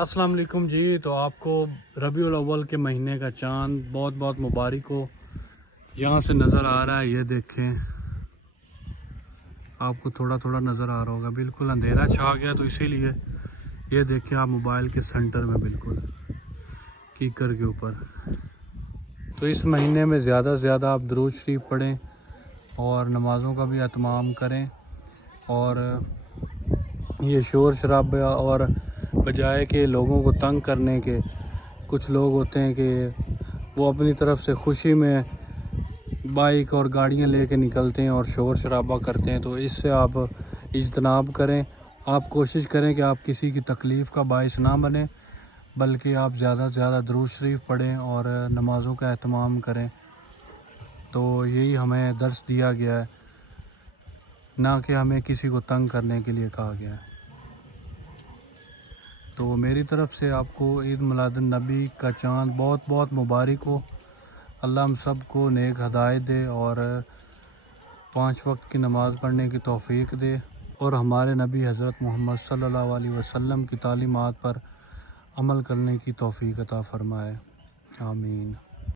السلام علیکم جی تو آپ کو ربیع الاول کے مہینے کا چاند بہت بہت مبارک ہو۔ یہاں سے نظر آ رہا ہے، یہ دیکھیں۔ آپ کو تھوڑا تھوڑا نظر آ رہا ہوگا، بالکل اندھیرا چھا گیا تو اسی لیے یہ دیکھیں آپ موبائل کے سینٹر میں بالکل، کیکر کے اوپر۔ تو اس مہینے میں زیادہ سے زیادہ آپ درود شریف پڑھیں اور نمازوں کا بھی اہتمام کریں اور یہ شور شرابہ اور بجائے کہ لوگوں کو تنگ کرنے کے کچھ لوگ ہوتے ہیں کہ وہ اپنی طرف سے خوشی میں بائک اور گاڑیاں لے کے نکلتے ہیں اور شور شرابہ کرتے ہیں، تو اس سے آپ اجتناب کریں۔ آپ کوشش کریں کہ آپ کسی کی تکلیف کا باعث نہ بنیں، بلکہ آپ زیادہ سے زیادہ درود شریف پڑھیں اور نمازوں کا اہتمام کریں۔ تو یہی ہمیں درس دیا گیا ہے، نہ کہ ہمیں کسی کو تنگ کرنے کے لیے کہا گیا ہے۔ تو میری طرف سے آپ کو عید میلاد النبی کا چاند بہت بہت مبارک ہو۔ اللہ ہم سب کو نیک ہدایت دے اور پانچ وقت کی نماز پڑھنے کی توفیق دے اور ہمارے نبی حضرت محمد صلی اللہ علیہ وسلم کی تعلیمات پر عمل کرنے کی توفیق عطا فرمائے۔ آمین۔